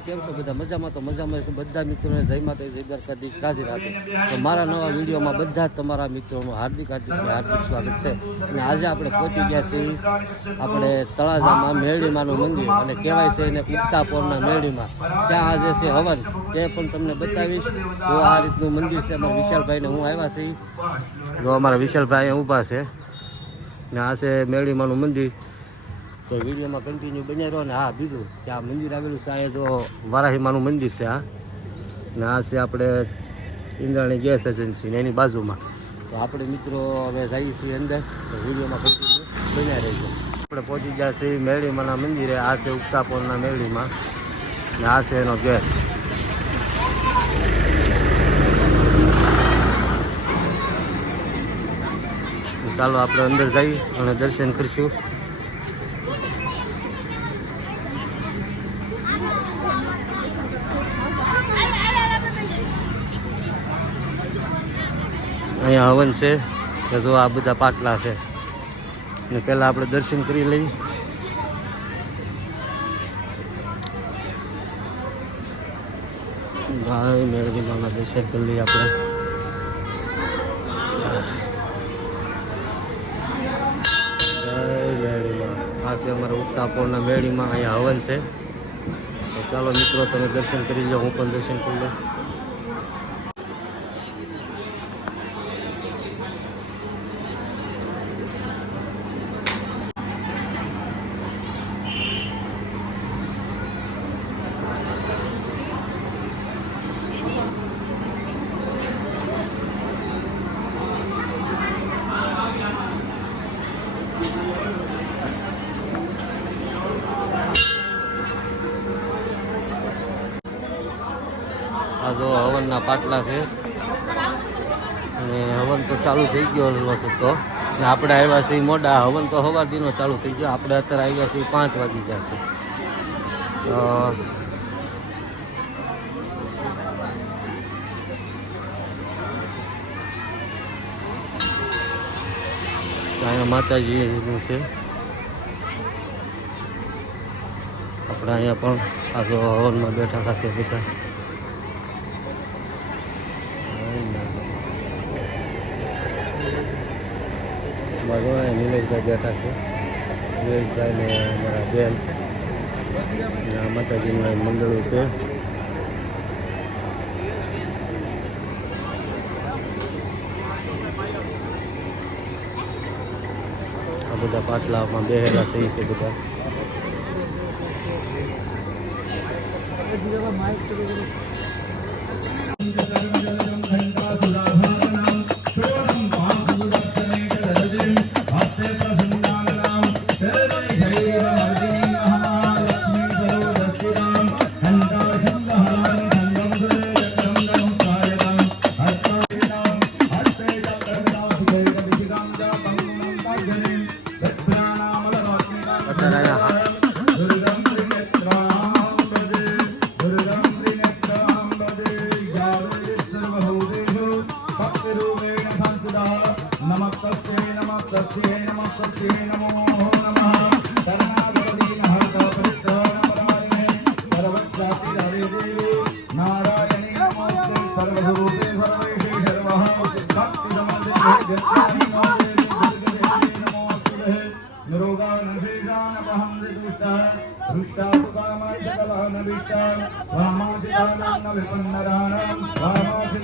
કેમ છો બધા મજામાં? તો મજામાં છું. બધા મિત્રોને જય માતા જય દ્વારકાધીશ. રાધે રાધે તો મારા નવા વિડીયોમાં બધા તમારા મિત્રોનું હાર્દિક હાર્દિક હાર્દિક સ્વાગત છે. અને આજે આપણે પહોંચી ગયા છીએ આપણે તળાજામાં મેરડીમાનું મંદિર. અને કહેવાય છે એને ઉત્તાપોરના મેરડીમાં. ત્યાં આજે છે હવન. તે પણ તમને બતાવીશ. તો આ રીતનું મંદિર છે અમારા વિશાલભાઈને. હું આવ્યા છીએ. જો અમારા વિશાલભાઈ ઊભા છે. ને આ છે મેરડીમાનું મંદિર. તો વિડીયોમાં કન્ટિન્યુ બન્યા રહો ને હા, બીજું કે આ મંદિર આવેલું છે અહીંયા જો વારાહીમાનું મંદિર છે આ ને આ છે આપણે ઇન્દ્રાણી ગેસ એજન્સી ને એની બાજુમાં. તો આપણે મિત્રો હવે જઈએ છીએ અંદર, તો વિડીયોમાં કન્ટિન્યુ બન્યા રહીશું આપણે પહોંચી ગયા છીએ મેળીમાના મંદિરે, આ છે ઉગતાપોરના મેળીમાં, ને આ છે એનો ગેસ. ચાલો આપણે અંદર જઈ અને દર્શન કરીશું. અહીંયા હવન છે. કે જો આ બધા પાટલા છે. ને પહેલાં આપણે દર્શન કરી લઈએ. હા મેળવી દર્શન કરી લઈએ આપણે. આ છે અમારા ઉત્તાપોરના મેળીમાં અહીંયા હવન છે. ચાલો મિત્રો, તમે દર્શન કરી લો, હું પણ દર્શન કરી લઉં આ જો હવનના પાટલા છે. અને હવન તો ચાલુ થઈ ગયો હશે તો. ને આપણે આવ્યા છીએ મોડા, હવન તો સવાર દીનો ચાલુ થઈ ગયો. આપણે અત્યારે આવ્યા છીએ પાંચ વાગી ગયા છે. અહીંયા માતાજીનું છે. આપણે અહીંયા પણ આ હવનમાં બેઠા સાથે બધા. ભગવાન ગયા છે નિલેશભાઈ ને અમારા બેન. આ માતાજીનું મંડળો છે. આ બધા પાટલામાં બેહેલા સહી છે બધા. અત્યારે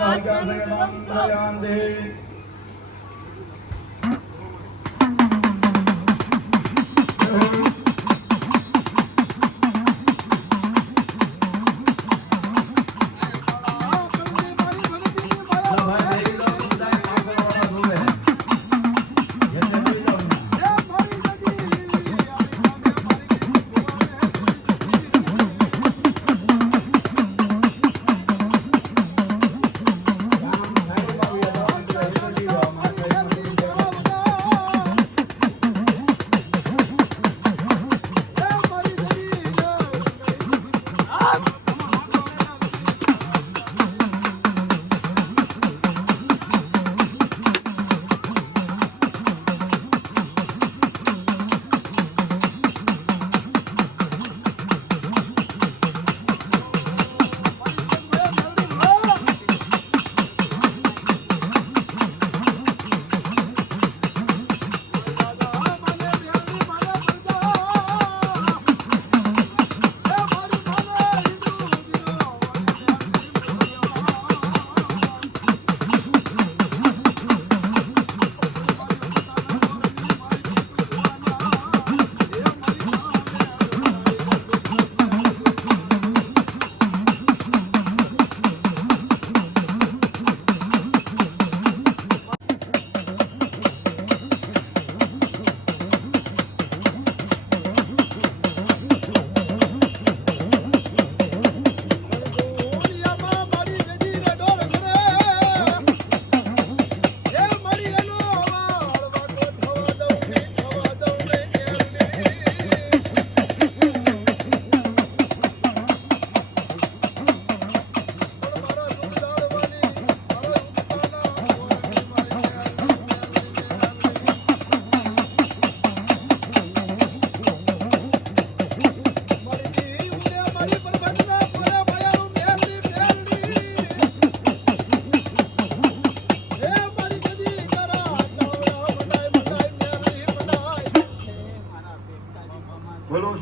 başkanın kanımıza yan değil.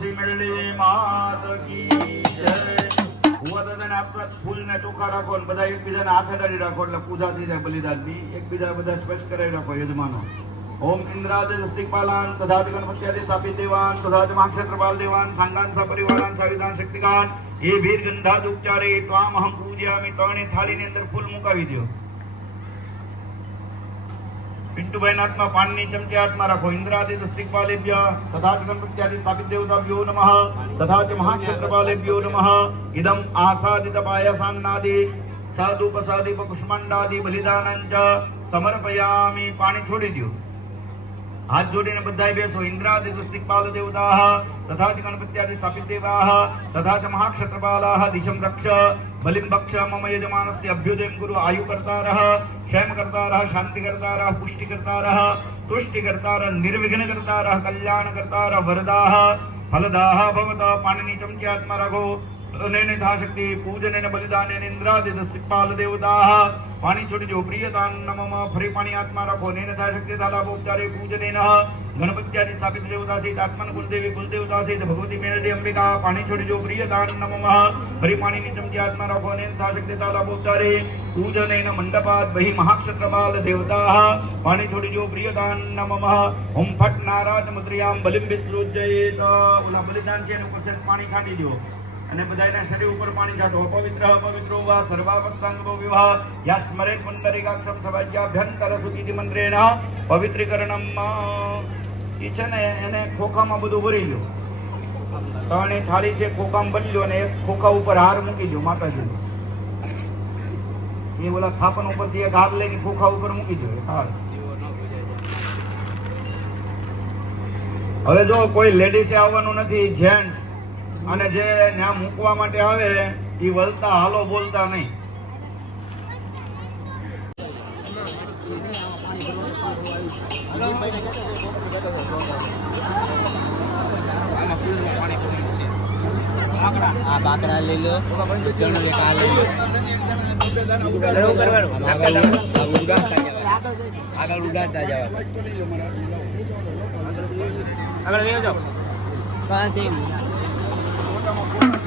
મેરડી માત બધા એકબીજાને કરાવી રાખો યજમાનો. ઓમ ઇન્દ્રાદ સ્તિકપાલાન તથા ચ ગણપત્યાદિ સ્થાપિત દેવાન, તથા દેવાન સાંગાન સપરિવારાન સાવિધાન શક્તિકાન એ ભીર ગંધાદ ઉપચારે ત્વામ અહમ પૂજ્યામિ થાળીની અંદર ફૂલ મુકાવી દો પિન્ટુભાઈ નાથમાં પાનની ચમચી હાથમાં રાખો ઇન્દ્રાદિ સ્તિકપાલેભ્ય તથા ચ ગણપત્યાદિ સ્થાપિત દેવતાભ્યો નમઃ. તથા ચ મહાક્ષેત્રપાલેભ્યો નમઃ. ઇદમ આસાદિત પાયસાન્નાદિ સાદુપસાદીપ કુષ્માંડાદિ બલિદાનંચ, સમર્પયામી પાણી છોડી દો હાથ જોડીને બધાય બેસો. ઇન્દ્રાદિ દુસ્તિકપાલ દેવતાઃ તથા જ ગણપત્યાદિ સ્થાપિત દેવાહ, તથા જ મહાક્ષત્રપાલાઃ દિશમ રક્ષ, બલિમ ભક્ષ મમ યજમાનસ્ય, અભ્યુદયમ ગુરુ, આયુ કરતારઃ, ક્ષેમ કરતારઃ, શાંતિ કરતારઃ, પુષ્ટિ કરતારઃ, તુષ્ટિ કરતારઃ, નિર્વિઘ્ન કરતારઃ, કલ્યાણ કરતારઃ વરદાઃ ફલદાઃ ભવત, પાણીની ચમચી હાથમાં રાખો. અનેને શક્તિ પૂજને બલિદાને ઇન્દ્રાદિ દસ્તિકપાલ દેવતાઃ પાણી છોડી દો પ્રિયતાન નમઃ ફરી પાણી આત્મા રાખો નેન શક્તિ દાલાભ ઉપચારે પૂજને ગણપત્યાદિ સ્થાપિત દેવતા સહિત આત્મન કુલદેવી કુલદેવતા સહિત ભગવતી મેરડી અંબિકા પાણી છોડી દો પ્રિયદાન નમઃ ફરી પાણીની ચમચી આત્મા રાખો નેન શક્તિ દાલાભ ઉપચારે પૂજને મંડપાત બહિ મહાક્ષત્રપાલ દેવતા પાણી છોડી દો પ્રિયદાન નમઃ ઓમ ફટ નારાજ મુદ્રિયામ બલિમ વિસૃજયેત ઓલા બલિદાન છે ઉપર પાણી ખાંડી દો અને બધાના શરીર ઉપર પાણી છાંટો. અપવિત્ર અપવિત્ર વા સર્વાવસ્થાંગો વિવાહ. યા સ્મરે પુંડરીકાક્ષમ સભાજ્યાભ્યંતર સુખીતિ મંત્રેના પવિત્રીકરણમાં એ છે ને એને ખોખામાં બધું ભરી લો ત્રણે થાળી છે, ખોખામાં ભરી લો અને એક ખોખા ઉપર હાર મૂકી દો માતાજી એ ઓલા થાપન ઉપરથી એક હાર લઈને ખોખા ઉપર મૂકી દો એક હાર. હવે જો કોઈ લેડીઝે આવવાનું નથી જેન્ટ્સ અને જે ત્યાં મૂકવા માટે આવે એ વલતા હાલો બોલતા નહીં. આ બાકડા લઈ લો આગળ જવા જાઓ પાછી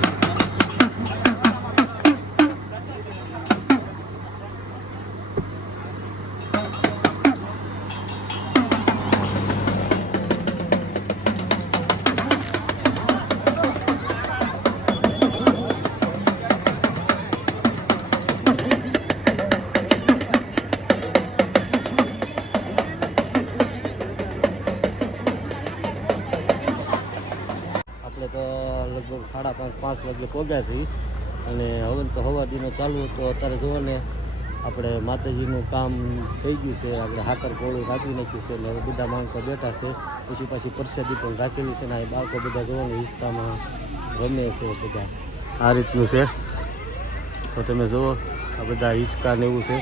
આપણે તો લગભગ સાડા પાંચ પાંચ વાગે પહોંચ્યા છીએ. અને હવે તો હવાદીનો ચાલુ તો અત્યારે જુઓ ને, આપણે માતાજીનું કામ થઈ ગયું છે. આપણે હાકર કોળું રાખી નાખ્યું છે. અને બધા માણસો બેઠા છે. પછી પાછી પ્રસાદી પણ રાખેલી છે ને, આ બાળકો બધા જુઓ ને હિંચકામાં રમે છે બધા. આ રીતનું છે. તો તમે જુઓ આ બધા હિસ્કા ને એવું છે.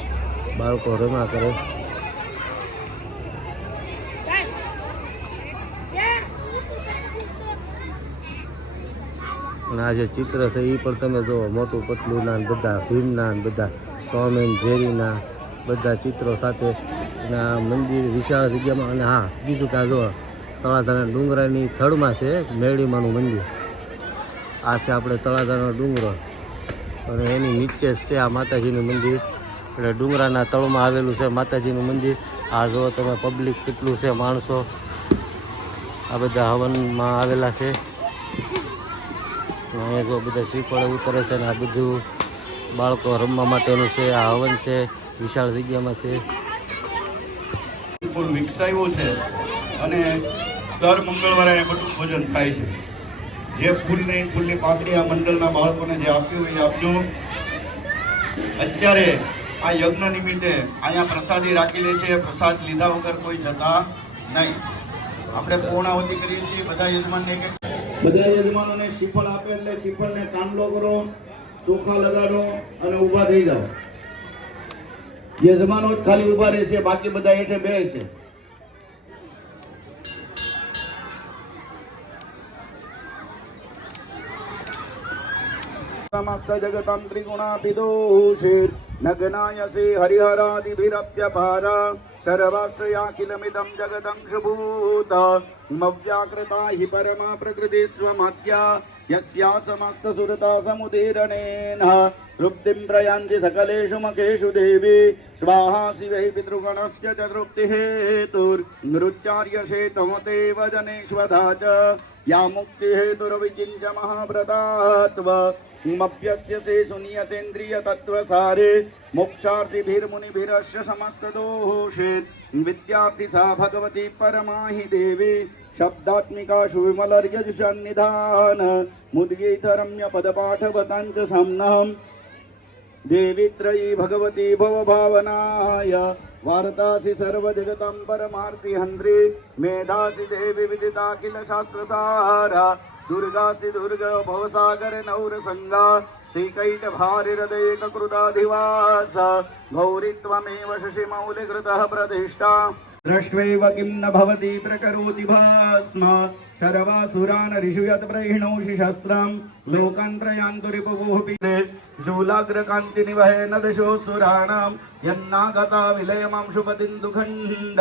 બાળકો રમ્યા કરે. અને આ જે ચિત્ર છે એ પણ તમે જુઓ, મોટું પતલુંના ને બધા ભીમના ને બધા ટોમ એન્ડ જેરીના બધા ચિત્રો સાથે. અને આ મંદિર વિશાળ જગ્યામાં, અને હા, બીજું કાં જુઓ તળાધાના ડુંગરાની થડમાં છે મેળીમાનું મંદિર. આ છે આપણે તળાધાનો ડુંગરો. અને એની નીચે છે આ માતાજીનું મંદિર. એટલે ડુંગરાના તળમાં આવેલું છે માતાજીનું મંદિર. આ જુઓ તમે, પબ્લિક કેટલું છે, માણસો. આ બધા હવનમાં આવેલા છે. અહીંયા જો બધા શ્રીફળે ઉતરે છે ને આ બધું બાળકો રમવા માટેનું છે, આ હવન છે, વિશાળ જગ્યામાં છે. અને દર મંગળવારે બધું ભોજન થાય છે. જે ફૂલની ફૂલની પાકડી આ મંડળના બાળકોને જે આપ્યું એ આપજો. અત્યારે આ યજ્ઞ નિમિત્તે અહીંયા પ્રસાદી રાખી લે છે. પ્રસાદ લીધા વગર કોઈ જતા નહીં. આપણે પૂર્ણાવતી કરીએ છીએ. બધા યજમાનને બધા યજમાનોને શ્રીફળ આપે એટલે શ્રીફળને કાંડલો કરો, ચોખા લગાડો અને ઊભા થઈ જાઓ. યજમાનો ખાલી ઊભા રહેશે, બાકી બધા હેઠે બેસે. સમસ્ત જગતમ ત્રિગુણાપિદોષિર નગ્નાયસે હરિહરાદિભિરપ્યપાર सर्वाश्रयाखिलमिदं जगदंशभूत मव्याकृता हि परमा प्रकृति स्वमात्या यस्या समस्तसुरता समुदीरणेन तृप्तिं प्रयान्ति सकलेषु मखेषु देवी स्वाहा शिवै पितृगणस्य च तृप्तिहेतुर्नृत्यार्यशे तमते वदनेष्वधा च या मुक्तिहेतुर्विचिन्त्य महाव्रतात्व मभ्यस्य से सुनियतेन्द्रियतत्त्वसारे मोक्षार्थिभिर्मुनिभिरस्य समस्तदोषे विद्यार्थी सा भगवती परमा हि देवी शब्दात्मिकाशु विमलर्यजुषन्निधान मुद्गीतरम्य पदपाठवताञ्च सम्नहम् देवी त्रयी भगवती भवभावनाय वार्तासि सर्वजगतं परमार्ति हन्त्री मेधासि देवी विदिता किल शास्त्रसारा दुर्गासि दुर्ग भवसागर नौरसङ्गा श्रीकैटभारिहृदयककृताधिवास गौरी त्वमेव शशिमौलिकृतः प्रतिष्ठा दृष्ट्वैव किं न भवति प्रकरोति भास्म शर्वासुरान् ऋषु यत्प्रहिणोषि शस्त्रम् लोकान् प्रयान्तु रिपुः पीरे शूलाग्रकान्तिनिवहेन दशोऽसुराणाम् यन्नागता विलयमं शुभतिन्दुखण्ड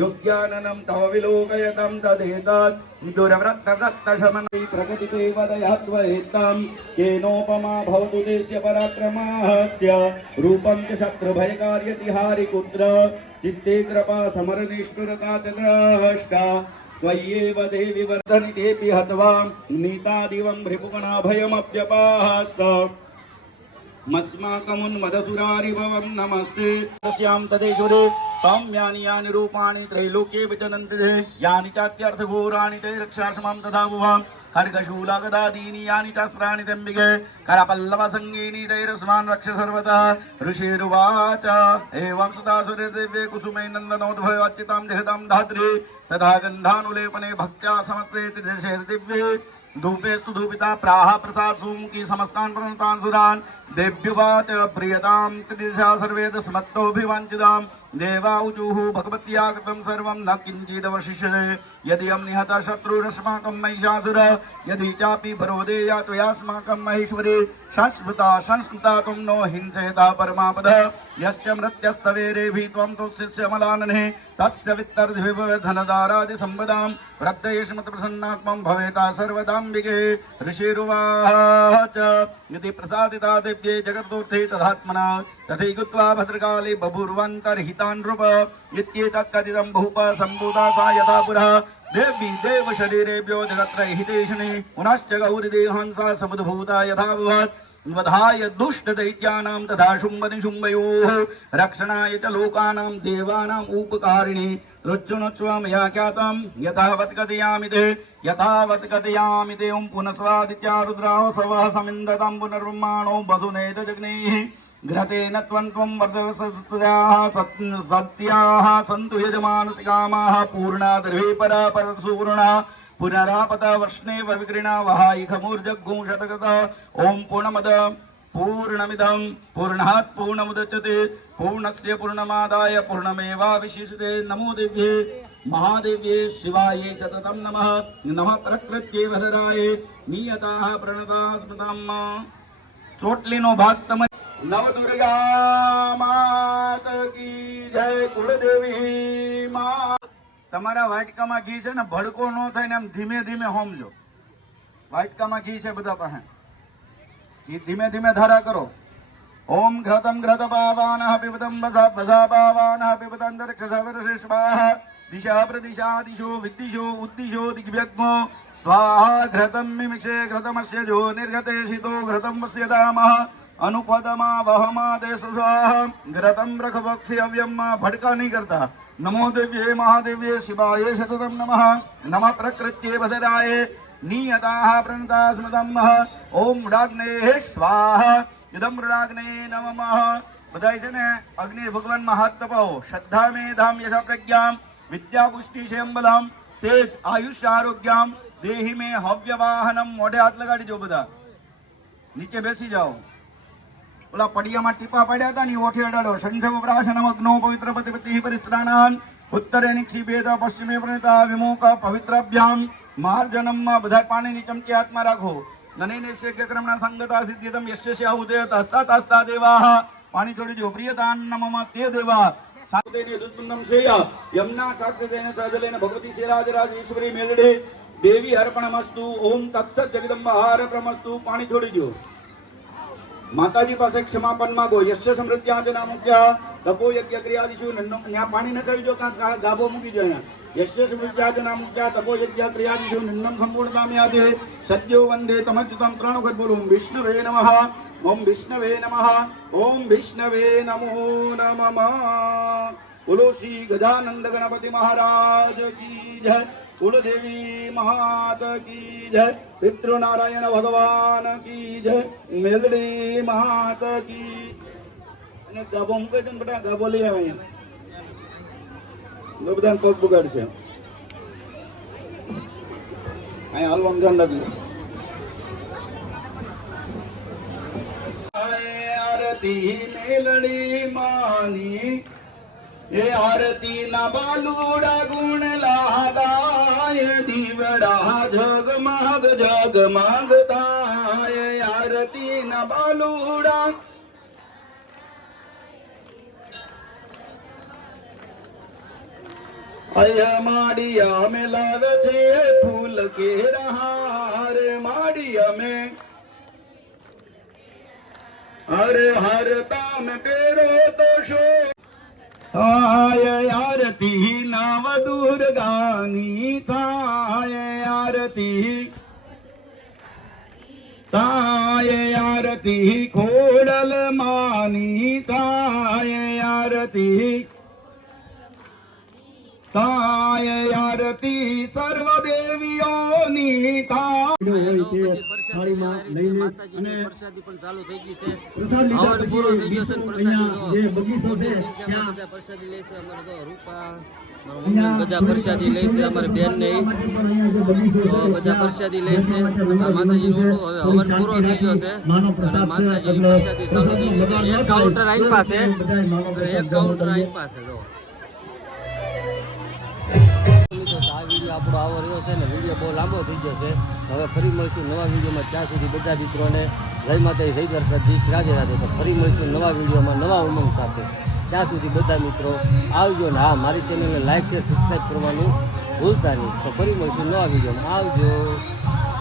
योग्याननं तव विलोकयतं तदेतत् दुरवृत्तदत्तशमनै प्रकटिते वदयत्वैत्तं केनोपमा भवतु देश्य पराक्रमास्य रूपं च शत्रुभयकार्यतिहारि कुत्र चित्ते कृपा समरनिष्ठुरता च द्रष्टा त्वय्येव देवि वर्धनितेऽपि हत्वा नीतादिवं रिपुगणाभयमप्यपास्त मस्माकमुन्मदसुरारिभवं नमस्ते तस्यां तदेशुरे सौम्यानि यानि रूपाणि त्रैलोक्ये विचनन्ति ते यानि चात्यर्थघोराणि ते रक्षासमां तथा भुवाम् खड्गशूलगदादीनि यानि चास्त्राणि तम्बिके करपल्लवसङ्गीनि तैरस्मान् रक्ष सर्वतः ऋषिरुवाच एवं सदा सुरदिव्ये कुसुमे नन्दनोद्भयवाच्यतां जहतां धात्री तथा गन्धानुलेपने भक्त्या समस्ते दिव्ये धूपेस्तु धूपिता प्राह प्रसाद की समस्तान् प्रणतान् सुरान् देव्युवाच प्रियतां त्रिदिशा सर्वे स्मत्तोऽभिवाञ्छिताम् देवा ऊचुः भगवत्यागतं सर्वं न किञ्चिदवशिष्यते यदि यं निहतः शत्रुरस्माकं महिषासुर यदि चापि भरोदेया त्वयास्माकं महेश्वरी संस्मृता संस्मृता त्वं नो हिंसेता परमापद यश्च मृत्यस्तवेरेभिः त्वं तुष्यमलानने तस्य वित्तर्धिविभवधनदारादिसम्पदां प्रत्ययेष्मतप्रसन्नात्मं भवेता सर्वदाम्बिके ऋषिरुवाच यदि प्रसादिता दिव्ये जगद्दूर्थे तदात्मना तथैकुत्वा भद्रकाले बभूर्वन्तर्हितान् नृप इत्येतत् कथितं भूप सम्भूता सा यथा पुरा देवी देव शरीरेभ्यो जगत्रहितेषिणे पुनश्च गौरिदेहांसा समुद्भूता यथा भवत् वधाय दुष्टदैत्यानां तथा शुम्भनिशुम्भयोः रक्षणाय च लोकानां देवानाम् उपकारिणे रुच्युनुत्व मया ख्यातं यथावत् कथयामि ते यथावत् कथयामि ते ओं पुनस्वादित्या रुद्राः सवः समिन्दतां पुनर्ब्रह्माणो वसुनेत जग्नेः घ्रतेन त्वं त्वं वर्धवसत्याः सत्याः सन्तु यजमानसिकामाः पूर्णा द्रवे परा परसूर्णा पुनरापत वर्ष्णेव विक्रिणा वहाय खमूर्जग्गुंशतगत ॐ पूर्णमद पूर्णमिदं पूर्णात् पूर्णमुदच्यते पूर्णस्य पूर्णमादाय पूर्णमेवावशिष्यते नमो दिव्ये महादेव्ये शिवाये सततं नमः नमः प्रकृत्ये वधराय नियताः प्रणता स्मृतम् ચોટલીનો ભાગ તમે નવદુર્ગા માત કી જય કુળદેવી મા. તમારા વાટકામાં ઘી છે ને, ભડકો ન થાય ને એમ ધીમે ધીમે હોમજો. વાટકામાં ઘી છે બધા પાસે. ઘી ધીમે ધીમે ધારા કરો. ઓમ ઘ્રતમ ઘ્રત પાવાન પિબતમ બસા બસા પાવાન પિબતંતરિક્ષસવરશિષ્વાહ દિશા પ્રદિશા, દિશો, વિદ્દિશો, ઉદ્દિશો દિગ્વ્યગ્મો સ્વાહા ઘ્રતમ મિમિક્ષે, ઘ્રતમસ્ય જો નિર્ગતે શિતો ઘ્રતમ વસ્યતામઃ અનુપદમાં વહમાં દેશ ઘ્રતમ રખવક્ષી અવ્યમ ભડકા નહીં કરતા નમો દેવ્યે મહાદેવ્યે શિવાય શતતમ નમઃ નમઃ પ્રકૃત્યે ભદરાય નિયતાઃ પ્રણતા સ્મૃતમ ઓમ મૃડાગ્ને સ્વાહા ઇદમ મૃડાગ્ને નમઃ બધાય છે ને અગ્નિ ભગવાનમાં હાથ તપાવો શ્રદ્ધા મેધામ યશ પ્રજ્ઞામ વિદ્યા પુષ્ટિ શેમ્બલામ તેજ આયુષ્ય આરોગ્યામ દેહી મે હવ્ય વાહનમ મોઢે હાથ લગાડી દો બધા નીચે બેસી જાઓ ઓલા પડિયામાં ટીપા પડ્યા હતા ને ઓઠે અડાડો. સંઘ પ્રાશનમ મગ્નો પવિત્ર પતિપતિ પરિસ્ત્રાણાન ઉત્તરે નિક્ષિપેત પશ્ચિમે પ્રણિતા વિમુખ પવિત્રાભ્યામ. માર્જનમમાં બધા પાણીની ચમચી હાથમાં રાખો. નનેને શેક્યક્રમણા સંગતા સિદ્ધિતમ યસ્ય ઉદય તસ્તા તસ્તા દેવાહ. પાણી છોડી દો પ્રિયતાન નમમાં તે દેવા સાતેની ઋતુનમ શ્રેય. યમના શાસ્ત્રેન સહજલેન ભગવતી શ્રીરાજરાજેશ્વરી મેલડે દેવી અર્પણમસ્તુ. ઓમ તત્સત જગદંબાહાર પ્રમસ્તુ. પાણી છોડી દો. માતાજી પાસે ક્ષમાપણ માંગો યશ્ય સમૃદ્ધ્યા જ નામુક્યા તપો યજ્ઞ ક્રિયાદિશુ ત્યાં પાણી ન કહી દો કાં ગાભો મૂકી અહીંયા. યશ્ય સમૃદ્ધ્યા જ નામુક્યા તપો યજ્ઞ ક્રિયાદિશુ નન્નમ સંપૂર્ણ કામયાદે સદ્યો વંદે તમચ્યુતમ ત્રણ વખત બોલો વિષ્ણવે નમઃ, ઓમ વિષ્ણવે નમઃ, ઓમ વિષ્ણવે નમો નમઃ. બોલો શ્રી ગજાનંદ ગણપતિ મહારાજ કી જય. કુલદેવી મહાત કી જય, પિતૃનારાયણ ભગવાન કી જય, મેલડી મહાત કી અને ગાભો મૂકે છે બધા ગાભો લઈ આવે અહીંયા બધા પગ બગાડશે. અહીંયા હાલવાનું ધ્યાન નથી આરતી મેલડી માની આરતી ના બાલુડા ગુણ લાગાય, દીવડા જગમગ જગમગ તાય આરતી ના બાલુડા. અય માડિયા મે લાવે છે ફૂલ કે રહાર માડિયા મે હર હર તામ પેરો તો શો થાય આરતી નામ દુર્ગાની થાય આરતી તાય આરતી ખોડલ માની તાય આરતી તાય આરતી સર્વ દેવીઓની થાય માતાજીની પ્રસાદી પણ ચાલુ થઈ ગઈ છે. હવન પૂરો થઈ ગયો છે પ્રસાદી બધા પ્રસાદી લે છે અમારે તો રૂપા બધા પ્રસાદી લે છે અમારે બેન ને બધા પ્રસાદી લે છે. માતાજીનું હવન પૂરો થઈ ગયો છે. માતાજી પ્રસાદી ચાલુ થઈ ગઈ છે. એક કાઉન્ટર આઈ પાસે એક કાઉન્ટર આઈ પાસે જો. આપણો આવો રહ્યો છે ને વીડિયો બહુ લાંબો થઈ ગયો છે. હવે ફરી મળીશું નવા વિડીયોમાં. ત્યાં સુધી બધા મિત્રોને જય માતા જય દ્વારકાધીશ, રાધે રાધે. તો ફરી મળીશું નવા વિડીયોમાં, નવા ઉમંગ સાથે. ત્યાં સુધી બધા મિત્રો આવજો ને હા, મારી ચેનલને લાઈક શેર સબસ્ક્રાઈબ કરવાનું ભૂલતા નહીં. તો ફરી મળીશું નવા વિડીયોમાં. આવજો.